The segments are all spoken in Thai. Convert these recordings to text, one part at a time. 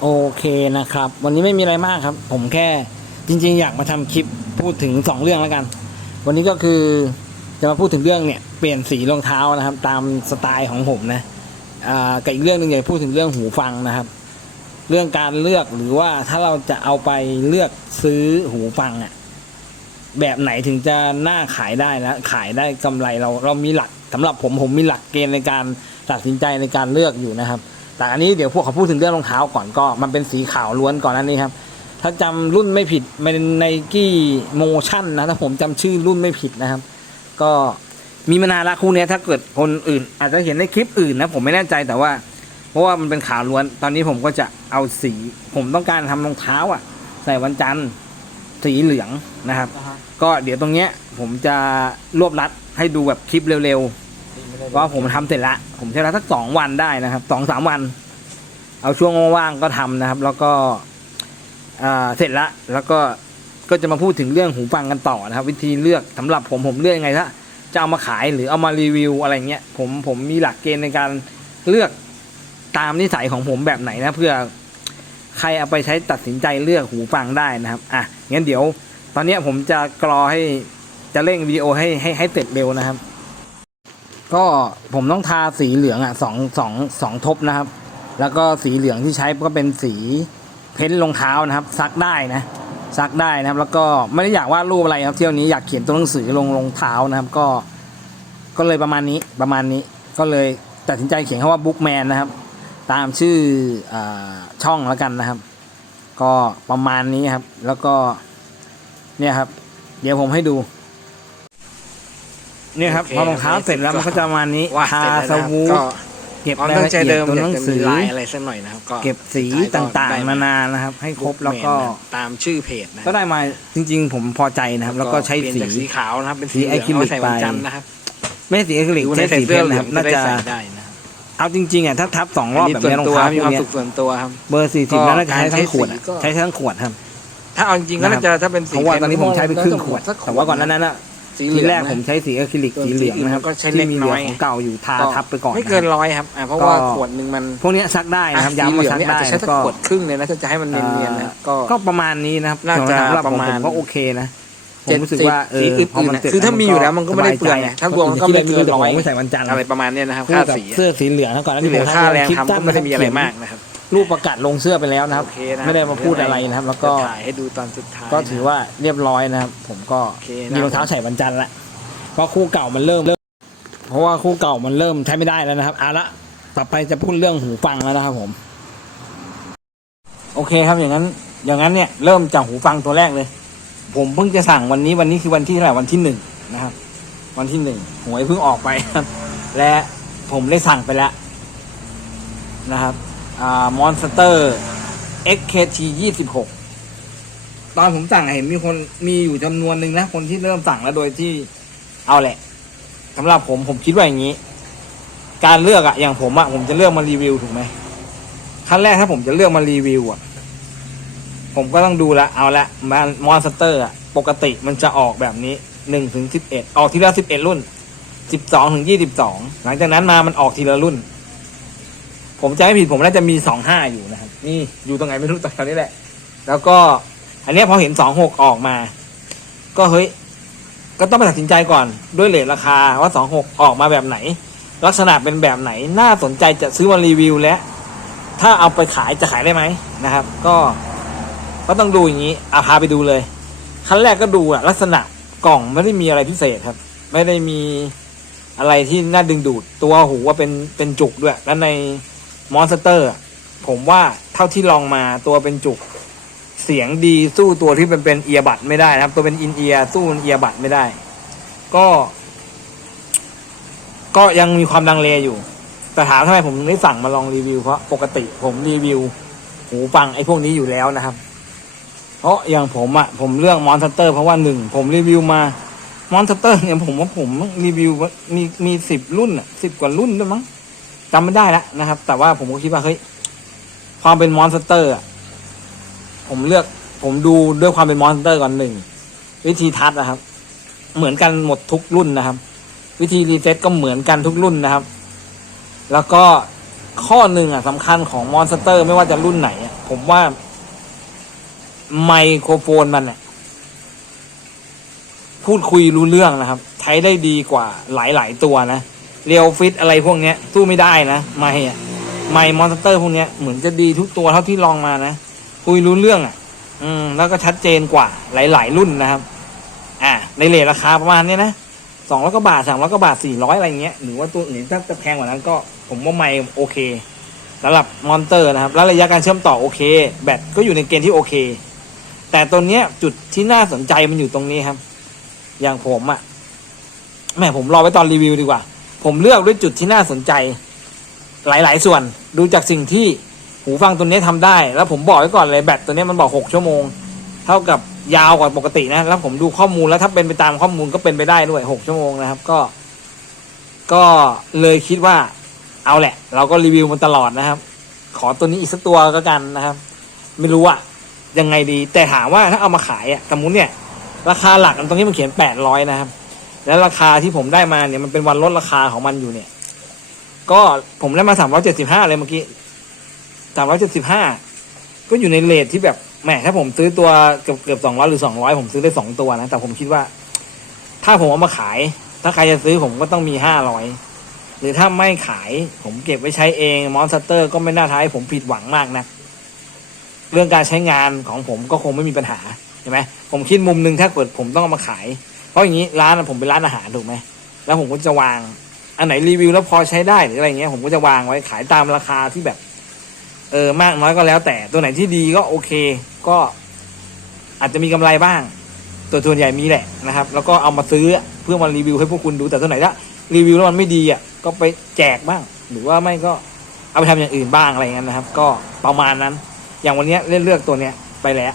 โอเคนะครับ วันนี้ไม่มีอะไรมากครับ ผมแค่จริง ๆ อยากมาทำคลิปพูดถึงสองเรื่องแล้วกัน วันนี้ก็คือจะมาพูดถึงเรื่องเนี่ยเปลี่ยนสีรองเท้านะครับ ตามสไตล์ของผมนะอ่ากับอีกเรื่องหนึ่งอยากจะพูดถึงเรื่องหูฟังนะครับ เรื่องการเลือกหรือว่าถ้าเราจะเอาไปเลือกซื้อหูฟังอะแบบไหนถึงจะน่าขายได้และขายได้กำไรเราเรามีหลักสำหรับผมผมมีหลักเกณฑ์ในการตัดสินใจในการเลือกอยู่นะครับ แต่อันนี้เดี๋ยวพวกเขาพูดถึงเรื่องรองเท้าก่อนก็มันเป็นสีขาวล้วนก่อนอันนี้ครับ ถ้าจำรุ่นไม่ผิดเป็นไนกี้โมชั่นนะถ้าผมจำชื่อรุ่นไม่ผิดนะครับ ก็มีมานานละคู่เนี้ยถ้าเกิดคนอื่น อาจจะเห็นในคลิปอื่นนะผมไม่แน่ใจแต่ว่า เพราะว่ามันเป็นขาวล้วน ตอนนี้ผมก็จะเอาสี ผมต้องการทำรองเท้าอะ ใส่วันจันทร์สีเหลืองนะครับ ก็เดี๋ยวตรงเนี้ยผมจะรวบรัดให้ดูแบบคลิปเร็วๆ เพราะผมทำเสร็จละผมใช้เวลาสักสองวันได้นะครับสองสามวัน เอาช่วงว่างๆก็ทำนะครับ แล้วก็เสร็จละแล้วก็ก็จะมาพูดถึงเรื่องหูฟังกันต่อนะครับ วิธีเลือกสำหรับผมผมเลือกยังไงถ้าจะเอามาขายหรือเอามารีวิวอะไรเงี้ยผมผมมีหลักเกณฑ์ในการเลือกตามนิสัยของผมแบบไหนนะเพื่อใครเอาไปใช้ตัดสินใจเลือกหูฟังได้นะครับ อะ งั้นเดี๋ยว ตอนนี้ผมจะกรอให้จะเร่งวิดีโอให้ให้ให้เสร็จเร็วนะครับ ก็ผมต้องทาสีเหลืองอะสองสองสองทบนะครับ แล้วก็สีเหลืองที่ใช้ก็เป็นสีเพ้นท์รองเท้านะครับ ซักได้นะ ซักได้นะครับ แล้วก็ไม่ได้อยากวาดรูปอะไรครับ เที่ยวนี้อยากเขียนตัวหนังสือลงรองเท้านะครับ ก็ ก็เลยประมาณนี้ประมาณนี้ก็เลยตัดสินใจเขียนคำว่าบุ๊กแมนนะครับ ตามชื่ออช่องแล้วกันนะครับ ก็ประมาณนี้ครับ แล้วก็เนี่ยครับ เดี๋ยวผมให้ดู เนี่ยครับโอเคพอรองเท้าเสร็จแล้วมันก็จะประมาณนี้ว่าทาเสร็จสแล้วนะครับวูก็เก็บความรายตั้งละใจเอียเดิดมตัวอยาหกนังจะสืมีอลายอะไรสักหน่อยนะครับ ก็เก็บสีสุดท้ายต่างได้ๆนานานะครับ ให้ครบแล้วก็ ตามชื่อเพจนะก็ได้มาจริง ๆ ผมพอใจนะครับ แล้วก็ใช้เปลี่ยนสี จากสีขาวนะครับเป็นสีสีเหลืองอะคริลิกเอาไว้ใส่วันไปจันทร์นะครับไม่ใช่สีอะคริลิกดูในใช้ใส่สีเพเสื้อนเหท์ลืนะอคงรับจะน่าได้จะใส่ได้นะครับเอาจริงๆอะถ้าทับสองรอบแบบส่วนี้นรองตัวเท้ามีพวควากมเนี้ยสุขส่วนตัวครับ เบอร์สี่สิบก็น่าจะใช้ทั้งขวดอะการใช้สีก็ ใช้ทั้งขวดครับ ถ้าเอาจริงๆก็น่าจะถ้าเป็นสีเพราะว่าตอนนี้ผมใช้ไปครึ่งขวดสัแต่ว่าก่อนหนั้นนั้นอะ สีเหทีลืองแรกนะ ผมใช้สีอะคริลิกส่วนสีเหลืองนะครับสีอื่นก็ใช้ที่เล็กมีเหลืน้ออย ของเก่าอยู่ทาทับไปก่อนไม่เกินนะครับ ร้อยครับอ่าเพราะก็ว่าขวดหนึ่งมันพวกเนี้ยซักได้นะครับสีย้ำเหว่าลืองซักนี่อาจได้จะใช้แล้วสักก็ขวดครึ่งเลยนะถ้าจะให้มันเนียนๆนะก็ ก็ประมาณนี้นะครับน่าจะสำหรับผมประมาณ ผมก็โอเคนะผมเจ็ดรู้สึกสิบว่าเอสีออื่นพอมันๆนะเสร็จคือถ้ามีอยู่แล้วมันก็ไม่ได้เปลืองไงถ้ารวมก็ไม่เกินร้อยไม่ใส่วันจันทร์อะไรประมาณเนี้ยนะครับคู่ค่ากับสีเสื้อสีเหลืองนะก่อนแล้วที่ที่เหผลือมค่าแรงคลิปทำก็ไม่ได้มีอะไรมากนะครับ รูปประกาศลงเสื้อไปแล้วนะครับ โอเคนะไม่ได้มาพูดอะไรนะครับ แล้วก็จะถ่ายให้ดูตอนสุดท้ายก็ถือว่าเรียบร้อยนะครับ ผมก็โอเคนะมีรองเท้าใส่วันจันทร์ละเพราะคู่เก่ามันเริ่มเริ่ม เพราะว่าคู่เก่ามันเริ่มใช้ไม่ได้แล้วนะครับเอาละต่อไปจะพูดเรื่องหูฟังแล้วนะครับ ผม โอเคครับอย่างนั้น อย่างนั้นเนี่ยเริ่มจากหูฟังตัวแรกเลย ผมเพิ่งจะสั่งวันนี้วันนี้คือวันที่เท่าไหร่วันที่หนึ่งนะครับ วันที่หนึ่งหวยเพิ่งออกไปครับ และผมได้สั่งไปแล้วนะครับอ่า มอนสเตอร์ XKT ยี่สิบหกตอนผมสั่งเห็นมีคนมีอยู่จำนวนหนึ่งนะ คนที่เริ่มสั่งแล้วโดยที่เอาแหละสำหรับผมผมคิดว่าอย่างนี้ การเลือกอะอย่างผมอะผมจะเลือกมารีวิวถูกไหมขั้นแรกถ้าผมจะเลือกมารีวิวอะผมก็ต้องดูละเอาละมันมอนสเตอร์อะปกติมันจะออกแบบนี้หนึ่งถึงสิบเอ็ดออกทีละสิบเอ็ดรุ่นสิบสองถึงยี่สิบสองหลังจากนั้นมามันออกทีละรุ่น ผมจะไม่ผิดผมน่าจะมีสองห้าอยู่นะครับ นี่อยู่ตรงไหนไม่รู้แต่แถวนี้แหละ แล้วก็อันนี้พอเห็นสองหกออกมา ก็เฮ้ย ก็ต้องไปตัดสินใจก่อนด้วยเลทราคาว่าสองหกออกมาแบบไหน ลักษณะเป็นแบบไหน น่าสนใจจะซื้อมารีวิวและ ถ้าเอาไปขายจะขายได้ไหมนะครับ ก็ก็ต้องดูอย่างนี้อาพาไปดูเลยขั้นแรกก็ดูอะลักษณะกล่องไม่ได้มีอะไรพิเศษครับ ไม่ได้มีอะไรที่น่าดึงดูดตัวหูว่าเป็นเป็นจุกด้วย แล้วใน มอนสเตอร์ ผมว่าเท่าที่ลองมาตัวเป็นจุก เสียงดีสู้ตัวที่เป็นเป็นเอียบัดไม่ได้นะครับ ตัวเป็นอินเอียสู้เอียบัดไม่ได้ ก็ ก็ยังมีความลังเลอยู่ แต่ถามทำไมผมได้สั่งมาลองรีวิวเพราะปกติผมรีวิว หูฟังไอ้พวกนี้อยู่แล้วนะครับ เพราะอย่างผมอะ่ะผมเลือกมอนสเตอร์เพราะว่าหนึ่งผมรีวิวมามอนสเตอร์เนี่ยผมว่าผมรีวิวมีมีสิบรุ่นอะสิบกว่ารุ่นด้วยมั้ง จำไม่ได้แล้วนะครับ แต่ว่าผมก็คิดว่าเฮ้ยความเป็นมอนสเตอร์ผมเลือก ผมดูด้วยความเป็นมอนสเตอร์ก่อนหนึ่งวิธีทัดนะครับ เหมือนกันหมดทุกรุ่นนะครับ วิธีรีเซ็ตก็เหมือนกันทุกรุ่นนะครับ แล้วก็ข้อหนึ่งอะสำคัญของมอนสเตอร์ไม่ว่าจะรุ่นไหนผมว่า ไมโครโฟนมันเนี่ยพูดคุยรู้เรื่องนะครับ ใช้ได้ดีกว่าหลาย ๆ ตัวนะ เรียวฟิตอะไรพวกเนี้ย สู้ไม่ได้นะไมค์อะไมค์มอนสเตอร์พวกเนี้ยเหมือนจะดีทุกตัวเท่าที่ลองมานะคุยรู้เรื่องอะ อืม แล้วก็ชัดเจนกว่าหลาย ๆ รุ่นนะครับ อ่า ในเลทราคาประมาณเนี้ยนะสองร้อยกว่าบาทสามร้อยกว่าบาทสี่ร้อยอะไรเงี้ยหรือว่าตัวอื่นถ้าจะแพงกว่านั้นก็ ผมว่าไม่โอเคสำหรับมอนเตอร์นะครับ แล้วระยะการเชื่อมต่อโอเค แบตก็อยู่ในเกณฑ์ที่โอเค แต่ตัวเนี้ยจุดที่น่าสนใจมันอยู่ตรงนี้ครับ อย่างผมอะแม่ผมรอไว้ตอนรีวิวดีกว่า ผมเลือกด้วยจุดที่น่าสนใจ หลาย ๆ ส่วนดูจากสิ่งที่หูฟังตัวนี้ทำได้ แล้วผมบอกไว้ก่อนเลยแบตตัวนี้มันบอกหกชั่วโมง เท่ากับยาวกว่าปกตินะ แล้วผมดูข้อมูลแล้วถ้าเป็นไปตามข้อมูลก็เป็นไปได้ด้วยหกชั่วโมงนะครับ ก็ ก็เลยคิดว่าเอาแหละ เราก็รีวิวมันตลอดนะครับ ขอตัวนี้อีกสักตัวก็กันนะครับ ไม่รู้อะยังไงดี แต่ถามว่าถ้าเอามาขายอะสมมติเนี่ย ราคาหลักตรงนี้มันเขียนแปดร้อยนะครับ แล้วราคาที่ผมได้มาเนี่ยมันเป็นวันลดราคาของมันอยู่เนี่ย ก็ผมได้มาสามร้อยเจ็ดสิบห้าเลยเมื่อกี้สามร้อยเจ็ดสิบห้าก็อยู่ในเลทที่แบบแหมถ้าผมซื้อตัวเกือบเกือบสองร้อยหรือสองร้อยผมซื้อได้สองตัวนะ แต่ผมคิดว่า ถ้าผมเอามาขาย ถ้าใครจะซื้อผมก็ต้องมีห้าร้อยหรือถ้าไม่ขายผมเก็บไว้ใช้เองมอนสเตอร์ก็ไม่น่าทำให้ผมผิดหวังมากนะเรื่องการใช้งานของผมก็คงไม่มีปัญหาใช่ไหมผมคิดมุมหนึ่งถ้าเกิดผมต้องเอามาขาย ราะอย่างนี้ร้านผมเป็นร้านอาหารถูกไหมแล้วผมก็จะวาง อันไหนรีวิวแล้วพอใช้ได้หรืออะไรเงี้ย ผมก็จะวางไว้ขายตามราคาที่แบบ เออมากน้อยก็แล้วแต่ตัวไหนที่ดีก็โอเค ก็อาจจะมีกำไรบ้าง ตัวส่วนใหญ่มีแหละนะครับ แล้วก็เอามาซื้อเพื่อมารีวิวให้พวกคุณดูแต่ตัวไหนถ้ารีวิวแล้วมันไม่ดีอะก็ไปแจกบ้าง หรือว่าไม่ก็เอาไปทำอย่างอื่นบ้างอะไรเงี้ยนะครับ ก็ประมาณนั้น อย่างวันนี้เล่นเลือกตัวเนี้ยไปแล้ว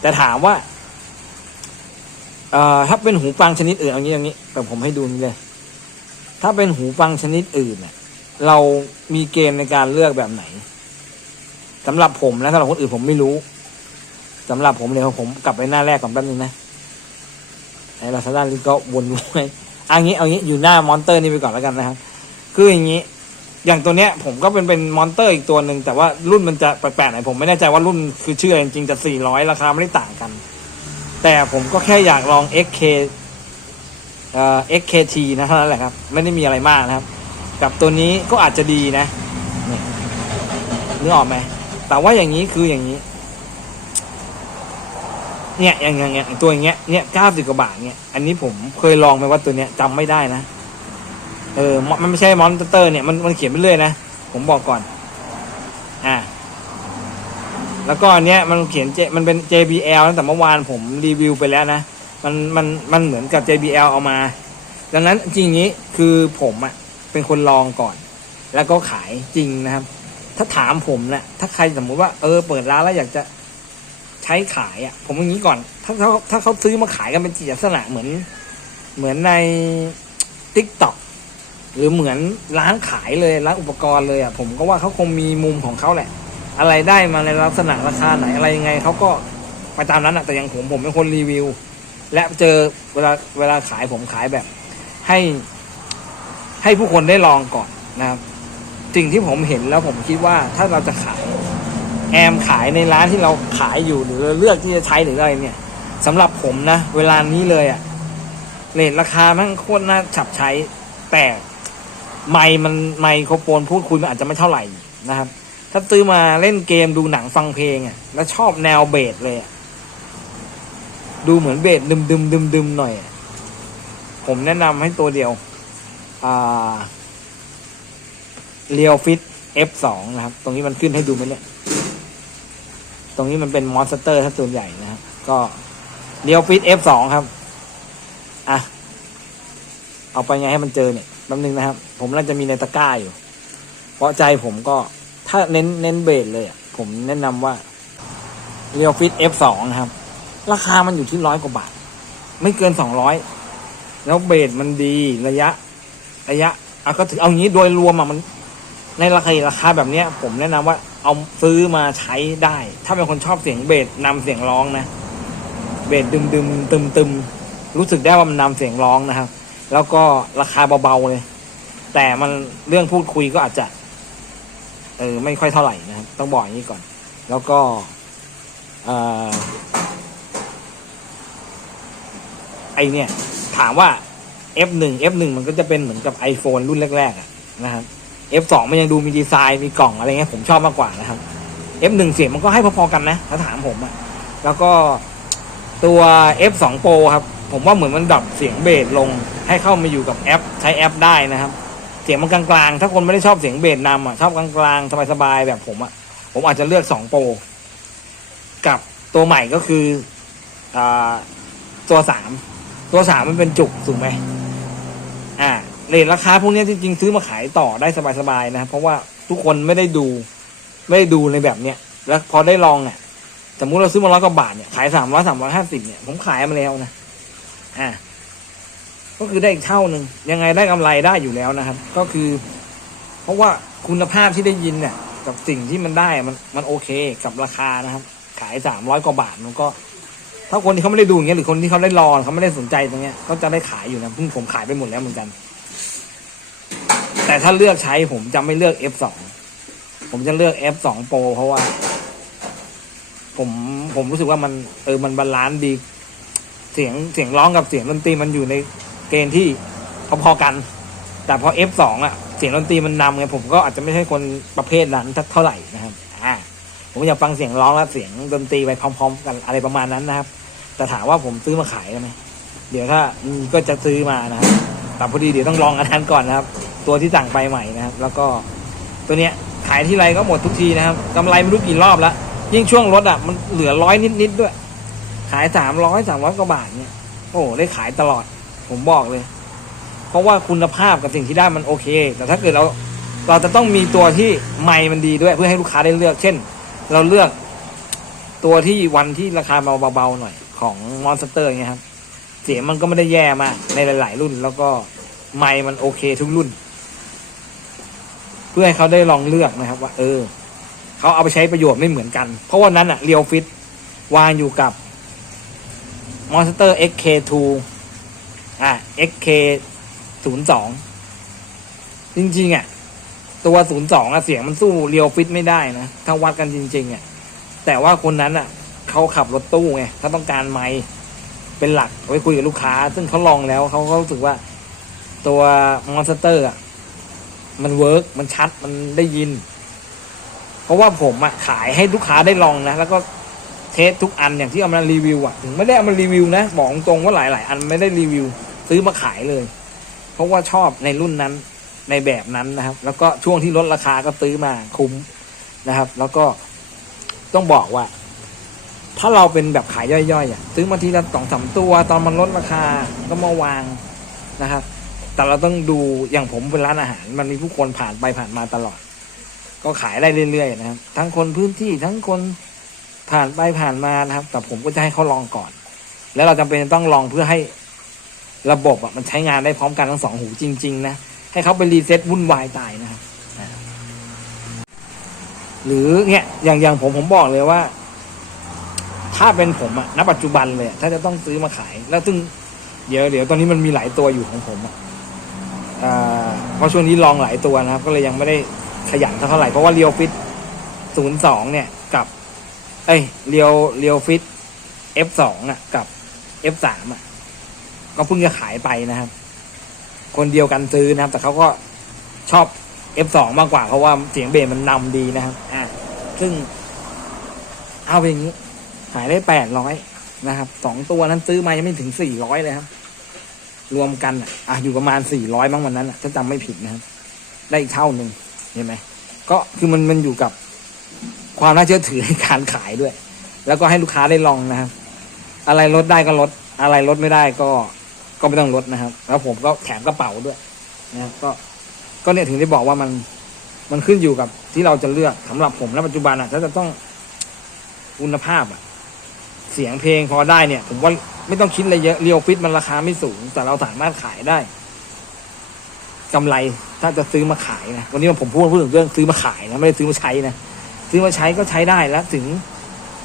แต่ถามว่า ถ้าเป็นหูฟังชนิดอื่นเอางี้อย่างนี้แต่ผมให้ดูนี่เลย ถ้าเป็นหูฟังชนิดอื่นเนี่ยเรามีเกณฑ์ในการเลือกแบบไหนสำหรับผมนะสำหรับคนอื่นผมไม่รู้สำหรับผมเนี่ยผมกลับไปหน้าแรกก่อนแป๊บนึงนะไอ้ลาซาด้าลิก็วนอยู่ไว้เอันนี้เอางี้อยู่หน้ามอนเตอร์นี่ไปก่อนแล้วกันนะครับ คืออย่างนี้ อย่างตัวเนี้ย ผมก็เป็นเป็นมอนเตอร์อีกตัวหนึ่งแต่ว่ารุ่นมันจะแปลกๆหน่อยผมไม่แน่ใจว่ารุ่นคือชื่ออะไรจริงๆจะสี่ร้อยราคาไม่ได้ต่างกัน แต่ผมก็แค่อยากลอง XK เอ่อ XKT นะเท่านั้นแหละครับ ไม่ได้มีอะไรมากนะครับ กับตัวนี้ก็อาจจะดีนะนึกออกไหมแต่ว่าอย่างนี้คืออย่างนี้ เนี่ยอย่างอย่างอย่างตัวอย่างเงี้ยเนี่ยเก้าสิบกว่าบาทเนี่ยอันนี้ผมเคยลองไปว่าตัวเนี้ยจำไม่ได้นะ เออมมันไม่ใช่มอนเตอร์เนี่ยมันมันเขียนไปเรื่อยนะ ผมบอกก่อน อ่า แล้วก็อันเนี้ยมันเขียน J มันเป็น JBL ตั้งแต่เมื่อวานผมรีวิวไปแล้วนะ มันมันมันเหมือนกับ JBL เอามา ดังนั้นจริงนี้คือผมอะเป็นคนลองก่อน แล้วก็ขายจริงนะครับ ถ้าถามผมนะถ้าใครสมมุติว่าเออเปิดร้านแล้วอยากจะใช้ขายอะผมอย่างนี้ก่อน ถ้าถ้าถ้าเขาซื้อมาขายกันเป็นจิตลักษณะเหมือน เหมือนใน t ิ k t o k หรือเหมือนร้านขายเลยร้านอุปกรณ์เลยอะผมก็ว่าเขาคงมีมุมของเขาแหละ อะไรได้มาในลักษณะราคาไหนอะไรยังไงเขาก็ไปตามนั้นอะแต่อย่างผมผมเป็นคนรีวิว และเจอเวลาเวลาขายผมขายแบบ ให้ให้ผู้คนได้ลองก่อนนะครับสิ่งที่ผมเห็นแล้วผมคิดว่าถ้าเราจะขายแอมขายในร้านที่เราขายอยู่หรือเลือกที่จะใช้หรืออะไรเนี่ยสำหรับผมนะ เวลานี้เลยอะเลทราคามันโคตรน่าฉับใช้แต่ไมค์มันไมค์โครโฟนพูดคุยมันอาจจะไม่เท่าไหร่นะครับ ถ้าซื้อมาเล่นเกมดูหนังฟังเพลงอะ แล้วชอบแนวเบสเลยอะดูเหมือนเบสดึมดึมดึมดึมหน่อย ผมแนะนำให้ตัวเดียว อ่าเรียวฟิต F2 นะครับ ตรงนี้มันขึ้นให้ดูไหมเนี่ย ตรงนี้มันเป็นมอนสเตอร์ถ้าตัวนใหญ่นะครับก็เรียวฟิต F2 ครับ อะ เอาไปไงให้มันเจอเนี่ยแป๊บนึงนะครับ ผมน่าจะมีในตะกร้าอยู่ เพราะใจผมก็ ถ้าเน้นเน้นเบสเลยอะผมแนะนำว่าเรียวฟิต F2 นะครับ ราคามันอยู่ที่ร้อยกว่าบาท ไม่เกินสองร้อยแล้วเบสมันดีระยะ ระยะเอาก็ถือเอางี้โดยรวมอะมัน ในราคาราคาแบบเนี้ย ผมแนะนำว่าเอาซื้อมาใช้ได้ ถ้าเป็นคนชอบเสียงเบสนำเสียงร้องนะ เบสดึมดึมตึมตึมรู้สึกได้ว่ามันนำเสียงร้องนะครับ แล้วก็ราคาเบาๆเลย แต่มันเรื่องพูดคุยก็อาจจะ เออไม่ค่อยเท่าไหร่นะครับ ต้องบอกอย่างนี้ก่อน แล้วก็เออไอเนี่ย ถามว่า F1 F1 มันก็จะเป็นเหมือนกับ iPhone รุ่นแรกๆนะครับ F2 มันยังดูมีดีไซน์มีกล่องอะไรเงี้ยผมชอบมากกว่านะครับ F1 เสียงมันก็ให้พอๆกันนะถ้าถามผมอะแล้วก็ตัว F2 Pro ครับ ผมว่าเหมือนมันดับเสียงเบสลงให้เข้ามาอยู่กับแอป ใช้แอปได้นะครับ สียงมันกลางๆ ถ้าคนไม่ได้ชอบเสียงเบสนำอะชอบกลางๆสบายๆแบบผมอะผมอาจจะเลือกสองโปรกับตัวใหม่ก็คืออ่าตัวสามตัวสามมันเป็นจุกถูกไหมอ่าเรทราคาพวกนี้จริงๆซื้อมาขายต่อได้สบายๆนะ เพราะว่าทุกคนไม่ได้ดู ไม่ได้ดูในแบบเนี้ยแล้วพอได้ลองอะสมมุติเราซื้อมาร้อยกว่าบาทเนี่ยขายสามร้อยสามร้อยห้าสิบเนี่ยผมขายมาแล้วนะอ่า ก็คือได้อีกเท่าหนึ่งยังไงได้กำไรได้อยู่แล้วนะครับ ก็คือ เพราะว่าคุณภาพที่ได้ยินเนี่ย กับสิ่งที่มันได้มันมันโอเคกับราคานะครับ ขายสามร้อยกว่าบาทมันก็ ถ้าคนที่เขาไม่ได้ดูอย่างเงี้ยหรือคนที่เขาได้รอเขาไม่ได้สนใจตรงเนี้ยก็จะได้ขายอยู่นะเพิ่งผมขายไปหมดแล้วเหมือนกัน แต่ถ้าเลือกใช้ผมจะไม่เลือก F2 ผมจะเลือก F2 Pro เพราะว่า ผมผมรู้สึกว่ามันเออมันบาลานซ์ดี เสียงเสียงร้องกับเสียงดนตรีมันอยู่ใน เกณฑ์ที่พอๆกัน แต่พอ F2 อะเสียงดนตรีมันนำไงผมก็อาจจะไม่ใช่คนประเภทนั้นเท่าไหร่นะครับอ่าผมอยากฟังเสียงร้องและเสียงดนตรีไปพร้อม ๆ กันอะไรประมาณนั้นนะครับ แต่ถามว่าผมซื้อมาขายได้ไหมเดี๋ยวถ้าก็จะซื้อมานะครับแต่พอดีเดี๋ยวต้องลองอันนั้นก่อนนะครับ ตัวที่สั่งไปใหม่นะครับ แล้วก็ตัวเนี้ยขายที่ไรก็หมดทุกทีนะครับกำไรไม่รู้กี่รอบแล้ว ยิ่งช่วงลดอะมันเหลือร้อยนิดๆด้วย ขายสามร้อยสามร้อยกว่าบาทเนี่ยโอ้ได้ขายตลอด ผมบอกเลย เพราะว่าคุณภาพกับสิ่งที่ได้มันโอเค แต่ถ้าเกิดเราเราจะต้องมีตัวที่ไมค์มันดีด้วยเพื่อให้ลูกค้าได้เลือก เช่น เราเลือกตัวที่วันที่ราคาเบาๆหน่อยของมอนสเตอร์เงี้ยครับ เสียงมันก็ไม่ได้แย่มากในหลาย ๆ รุ่น แล้วก็ไมค์มันโอเคทุกรุ่น เพื่อให้เขาได้ลองเลือกนะครับ ว่า เออเขาเอาไปใช้ประโยชน์ไม่เหมือนกัน เพราะวันนั้นอะเรียวฟิตวางอยู่กับ Monster XK2 อะ XK ศูนย์สองจริงๆอะ ตัวศูนย์สองอะเสียงมันสู้เรียวฟิตไม่ได้นะ ถ้าวัดกันจริง ๆ อะ แต่ว่าคนนั้นอะเขาขับรถตู้ไงเขาต้องการไมค์เป็นหลักไว้คุยกับลูกค้า ซึ่งเขาลองแล้วเขาก็รู้สึกว่าตัวมอนสเตอร์อะ มันเวิร์กมันชัดมันได้ยิน เพราะว่าผมอะขายให้ลูกค้าได้ลองนะ แล้วก็เทสทุกอันอย่างที่เอามารีวิวอะ ถึงไม่ได้เอามารีวิวนะ บอกตรงว่าหลาย ๆ อันไม่ได้รีวิว ซื้อมาขายเลย เพราะว่าชอบในรุ่นนั้นในแบบนั้นนะครับ แล้วก็ช่วงที่ลดราคาก็ซื้อมาคุ้มนะครับ แล้วก็ต้องบอกว่า ถ้าเราเป็นแบบขายย่อยๆอะซื้อมาทีละสองสามตัว ตอนมันลดราคาก็มาวางนะครับ แต่เราต้องดูอย่างผมเป็นร้านอาหาร มันมีผู้คนผ่านไปผ่านมาตลอด ก็ขายได้เรื่อยๆนะครับ ทั้งคนพื้นที่ทั้งคนผ่านไปผ่านมานะครับ แต่ผมก็จะให้เขาลองก่อน แล้วเราจำเป็นต้องลองเพื่อให้ ระบบอะมันใช้งานได้พร้อมกันทั้งสองหูจริง ๆ นะ ให้เขาไปรีเซ็ตวุ่นวายตายนะครับหรือเนี่ยอย่างอย่างผมผมบอกเลยว่า ถ้าเป็นผมอะณปัจจุบันเลยอะถ้าจะต้องซื้อมาขาย แล้วซึ่งเดี๋ยวเดี๋ยวตอนนี้มันมีหลายตัวอยู่ของผมอะอ่าเพราะช่วงนี้ลองหลายตัวนะครับ ก็เลยยังไม่ได้ขยันเท่าไหร่เพราะว่าเรียวฟิตศูนย์สองเนี่ยกับ เอ้ยเรียวเรียวฟิต F2 อะกับ F3 อะ ก็เพิ่งจะขายไปนะครับ คนเดียวกันซื้อนะครับ แต่เขาก็ชอบ F2 มากกว่า เพราะว่าเสียงเบสมันนำดีนะครับ อ่าซึ่ง เอาไปอย่างนี้ ขายได้แปดร้อยนะครับสองตัวนั้นซื้อมายังไม่ถึงสี่ร้อยเลยครับ รวมกันอะอะอยู่ประมาณสี่ร้อยมั้งวันนั้นอะถ้าจำไม่ผิดนะครับ ได้อีกเท่าหนึ่งเห็นไหมก็คือมันมันอยู่กับความน่าเชื่อถือในการขายด้วย แล้วก็ให้ลูกค้าได้ลองนะครับ อะไรลดได้ก็ลด อะไรลดไม่ได้ก็ ก็ไม่ต้องลดนะครับ แล้วผมก็แถมกระเป๋าด้วยนะครับก็ก็เนี่ยถึงได้บอกว่ามันมันขึ้นอยู่กับที่เราจะเลือกสำหรับผมณปัจจุบันอะถ้าจะต้องคุณภาพอะเสียงเพลงพอได้เนี่ย ผมว่าไม่ต้องคิดอะไรเยอะเรียวฟิตมันราคาไม่สูง แต่เราสามารถขายได้กำไรถ้าจะซื้อมาขายนะวันนี้ผมพูดพูดถึงเรื่องซื้อมาขายนะไม่ได้ซื้อมาใช้นะซื้อมาใช้ก็ใช้ได้แล้วถึง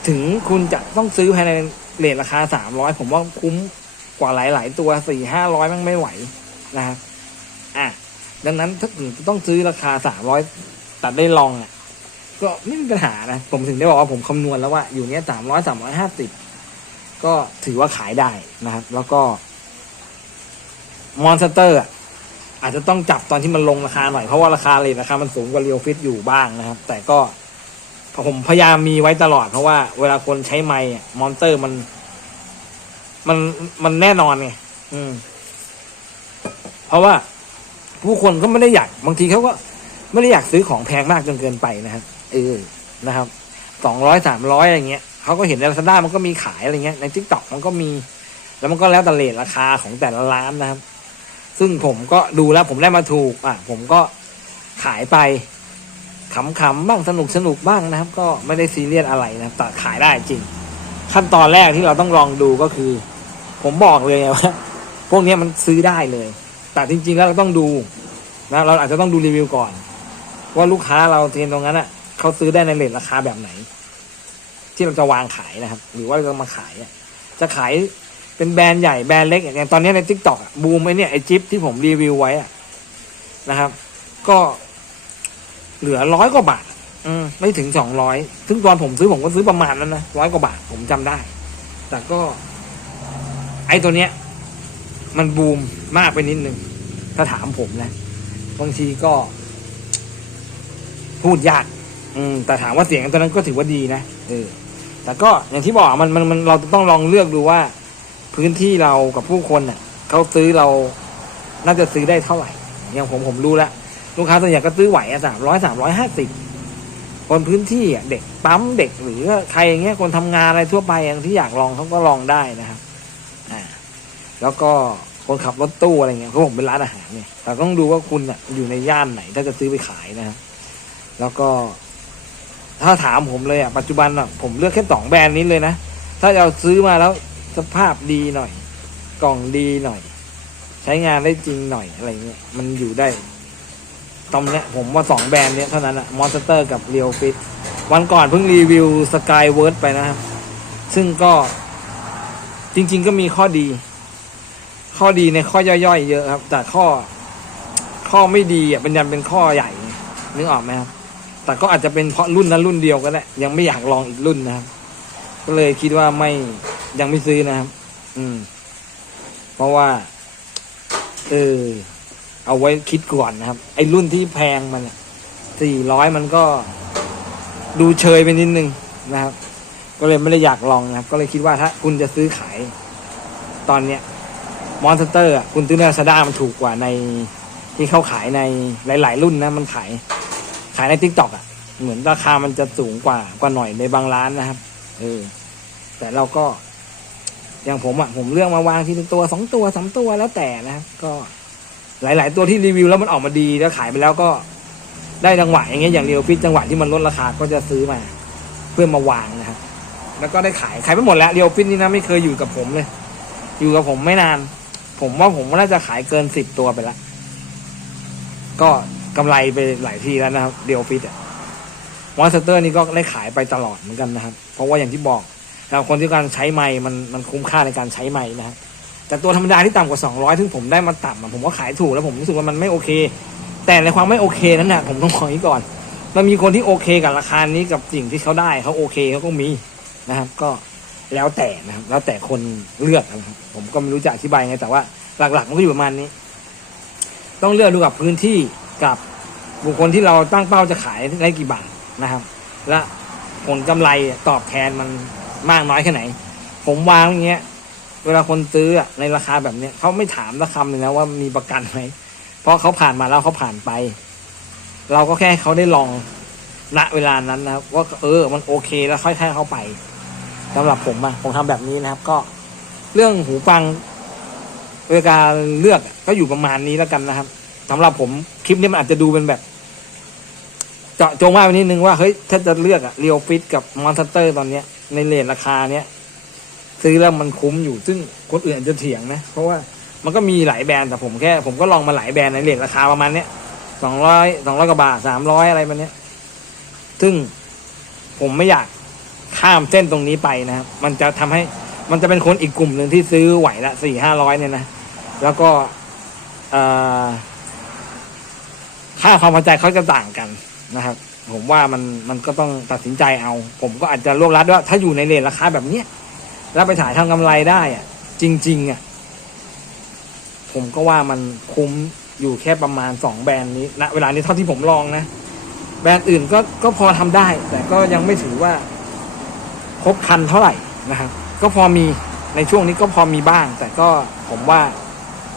ถึงคุณจะต้องซื้อภายในเรทราคาสามร้อยผมว่าคุ้ม กว่าหลาย ๆ ตัวสี่ห้าร้อยมันไม่ไหวนะครับอะดังนั้นถ้าถึงต้องซื้อราคาสามร้อยตัดได้ลองอะ ก็ไม่มีปัญหานะ ผมถึงได้บอกว่าผมคำนวณแล้วว่า อยู่เนี้ยสามร้อยสามร้อยห้าสิบก็ถือว่าขายได้นะครับ แล้วก็มอนสเตอร์อาจจะต้องจับตอนที่มันลงราคาหน่อย เพราะว่าราคาเลยราคามันสูงกว่าเรียวฟิตอยู่บ้างนะครับ แต่ก็ผมพยายามมีไว้ตลอดเพราะว่าเวลาคนใช้ไมค์มอนเตอร์มัน มันมันแน่นอนไงอืม เพราะว่าผู้คนก็ไม่ได้อยากบางทีเขาก็ไม่ได้อยากซื้อของแพงมากจนเกินไปนะครับเออนะครับสองร้อยสามร้อยอะไรเงี้ยเขาก็เห็นในลาซาด้ามันก็มีขายอะไรเงี้ยในทิกตอกมันก็มี แล้วมันก็แล้วแต่เลทราคาของแต่ละร้านนะครับ ซึ่งผมก็ดูแล้วผมได้มาถูก อะ ผมก็ขายไปขำๆบ้างสนุกสนุกบ้างนะครับ ก็ไม่ได้ซีเรียสอะไรนะครับแต่ขายได้จริง ขั้นตอนแรกที่เราต้องลองดูก็คือ ผมบอกเลยว่าพวกนี้มันซื้อได้เลย แต่จริง ๆ แล้วเราต้องดูนะเราอาจจะต้องดูรีวิวก่อน ว่าลูกค้าเราเทรนตรงนั้นอะเขาซื้อได้ในเลทราคาแบบไหน ที่เราจะวางขายนะครับ หรือว่าเราจะมาขายอะจะขายเป็นแบรนด์ใหญ่แบรนด์เล็กอย่างตอนนี้ในทิกตอกบูมไอเนี่ยไอจิ๊บที่ผมรีวิวไว้อะนะครับ ก็เหลือร้อยกว่าบาท อืมไม่ถึงสองร้อยซึ่งตอนผมซื้อผมก็ซื้อประมาณนั้นนะร้อยกว่าบาทผมจำได้ แต่ก็ ไอ้ตัวเนี้ย มันบูมมากไปนิดนึง ถ้าถามผมนะ บางทีก็ พูดยาก อืม แต่ถามว่าเสียงตัวนั้นก็ถือว่าดีนะเออแต่ก็อย่างที่บอกมันมันมันเราต้องลองเลือกดูว่า พื้นที่เรากับผู้คนน่ะเขาซื้อเราน่าจะซื้อได้เท่าไหร่ อย่างผมผมรู้แล้วลูกค้าส่วนใหญ่ก็ซื้อไหวอะสามร้อยสามร้อยห้าสิบคนพื้นที่อะเด็กปั๊มเด็กหรือใครอย่างเงี้ยคนทำงานอะไรทั่วไปอย่างที่อยากลองเขาก็ลองได้นะครับ แล้วก็คนขับรถตู้อะไรเงี้ยเพราะผมเป็นร้านอาหารเนี่ยแต่ต้องดูว่าคุณอะอยู่ในย่านไหน ถ้าจะซื้อไปขายนะครับแล้วก็ ถ้าถามผมเลยอะปัจจุบันอะผมเลือกแค่สองแบรนด์นี้เลยนะ ถ้าจะเอาซื้อมาแล้วสภาพดีหน่อย กล่องดีหน่อย ใช้งานได้จริงหน่อยอะไรเงี้ยมันอยู่ได้ตรงเนี้ยผมว่าสองแบรนด์เนี้ยเท่านั้นอะมอนสเตอร์กับเรียวฟิตวันก่อนเพิ่งรีวิวสกายเวิร์ดไปนะครับ ซึ่งก็จริง ๆ ก็มีข้อดี ข้อดีในข้อย่อยๆเยอะครับ แต่ข้อ ข้อไม่ดีอะเป็นยันเป็นข้อใหญ่นึกออกไหมครับ แต่ก็อาจจะเป็นเพราะรุ่นนั้นรุ่นเดียวก็ได้ยังไม่อยากลองอีกรุ่นนะครับ ก็เลยคิดว่าไม่ยังไม่ซื้อนะครับ อืม เพราะว่า เออเอาไว้คิดก่อนนะครับ ไอ้รุ่นที่แพงมันสี่ร้อยมันก็ดูเชยไปนิดนึงนะครับ ก็เลยไม่ได้อยากลองนะครับ ก็เลยคิดว่าถ้าคุณจะซื้อขายตอนเนี้ย มอนสเตอร์คุณซื้อในลาซาด้ามันถูกกว่าในที่เขาขายในหลาย ๆ รุ่นนะ มันขาย ขายในทิกตอกอะ เหมือนราคามันจะสูงกว่ากว่าหน่อยในบางร้านนะครับ เออ แต่เราก็ อย่างผมอะ ผมเลือกมาวางทีละตัวสองตัวสามตัวแล้วแต่นะครับก็หลาย ๆ ตัวที่รีวิวแล้วมันออกมาดีแล้วขายไปแล้วก็ได้จังหวะอย่างเงี้ยอย่างเรียวฟิตจังหวะที่มันลดราคาก็จะซื้อมา เพื่อมาวางนะครับแล้วก็ได้ขายขายไปหมดแล้วเรียวฟิตนี่นะไม่เคยอยู่กับผมเลย อยู่กับผมไม่นาน ผมว่าผมน่าจะขายเกินสิบตัวไปละก็กำไรไปหลายทีแล้วนะครับเรียวฟิตอะมอนสเตอร์นี่ก็ได้ขายไปตลอดเหมือนกันนะครับ เพราะว่าอย่างที่บอกเราคนที่การใช้ไม้มันมันคุ้มค่าในการใช้ไม้นะครับแต่ตัวธรรมดาที่ต่ำกว่า 200 ซึ่งผมได้มาต่ำผมก็ขายถูกแล้วผมรู้สึกว่ามันไม่โอเค แต่ในความไม่โอเคนั้นนะผมต้องบอกนี้ก่อน มันมีคนที่โอเคกับราคานี้กับสิ่งที่เขาได้เขาโอเคเขาก็มีนะครับ ก็ แล้วแต่นะครับ แล้วแต่คนเลือกนะครับ ผมก็ไม่รู้จะอธิบายไงแต่ว่า หลักๆมันก็อยู่ประมาณนี้ ต้องเลือกดูกับพื้นที่กับบุคคลที่เราตั้งเป้าจะขายได้กี่บาทนะครับ และผลกำไรตอบแทนมันมากน้อยแค่ไหน ผมวางอย่างเงี้ย เวลาคนซื้อในราคาแบบเนี้ยเขาไม่ถามสักคำเลยนะว่ามีประกันไหมเพราะเขาผ่านมาแล้วเขาผ่านไป เราก็แค่เขาได้ลองณเวลานั้นนะครับว่าเออมันโอเคแล้วค่อยๆเข้าไป สำหรับผมอะผมทำแบบนี้นะครับ ก็เรื่องหูฟังเวลาเลือกก็อยู่ประมาณนี้แล้วกันนะครับสำหรับผมคลิปนี้มันอาจจะดูเป็นแบบ เจาะจงมากไปนิดนึงว่าเฮ้ยถ้าจะเลือกอะเรียวฟิตกับมอนสเตอร์ตอนเนี้ย ในเลทราคาเนี้ยซื้อแล้วมันคุ้มอยู่ ซึ่งคนอื่นอาจจะเถียงนะ เพราะว่ามันก็มีหลายแบรนด์แต่ผมแค่ ผมก็ลองมาหลายแบรนด์ในเลทราคาประมาณเนี้ยสองร้อยสองร้อยกว่าบาทสามร้อยอะไรแบบเนี้ย ซึ่งผมไม่อยาก ข้ามเส้นตรงนี้ไปนะครับมันจะทำให้มันจะเป็นคนอีกกลุ่มหนึ่งที่ซื้อไหวละสี่ห้าร้อยเนี่ยนะแล้วก็เอ่อค่าความพอใจเขาจะต่างกันนะครับ ผมว่ามันมันก็ต้องตัดสินใจเอา ผมก็อาจจะรวบรัดว่าถ้าอยู่ในเลทราคาแบบเนี้ยแล้วไปถ่ายทำกำไรได้อะจริง ๆอะผมก็ว่ามันคุ้มอยู่แค่ประมาณสองแบรนด์นี้ณเวลานี้เท่าที่ผมลองนะ แบรนด์อื่นก็ก็พอทำได้ แต่ก็ยังไม่ถือว่า ครบคันเท่าไหร่นะครับ ก็พอมีในช่วงนี้ก็พอมีบ้าง แต่ก็ผมว่า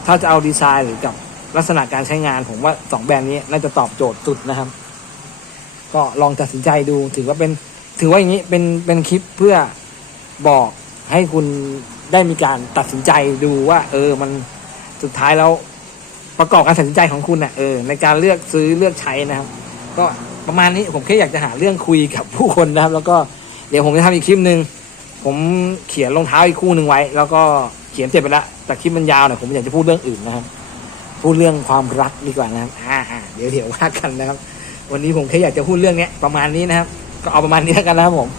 ถ้าจะเอาดีไซน์หรือกับลักษณะการใช้งาน ผมว่าสองแบรนด์นี้น่าจะตอบโจทย์สุดนะครับ ก็ลองตัดสินใจดูถือว่าเป็นถือว่าอย่างนี้เป็นเป็นคลิปเพื่อบอกให้คุณได้มีการตัดสินใจดูว่า เออมันสุดท้ายแล้วประกอบการตัดสินใจของคุณน่ะเออในการเลือกซื้อเลือกใช้นะครับ ก็ประมาณนี้ผมแค่อยากจะหาเรื่องคุยกับผู้คนนะครับ แล้วก็ เดี๋ยวผมจะทำอีกคลิปหนึ่งผมเขียนรองเท้าอีกคู่หนึ่งไว้ แล้วก็เขียนเสร็จไปแล้วแต่คลิปมันยาวหน่อยผมอยากจะพูดเรื่องอื่นนะครับ พูดเรื่องความรักดีกว่านะครับอ่าอ่าเดี๋ยวเดี๋ยวว่ากันนะครับ วันนี้ผมแค่อยากจะพูดเรื่องเนี้ยประมาณนี้นะครับ ก็เอาประมาณนี้แล้วกันนะครับผม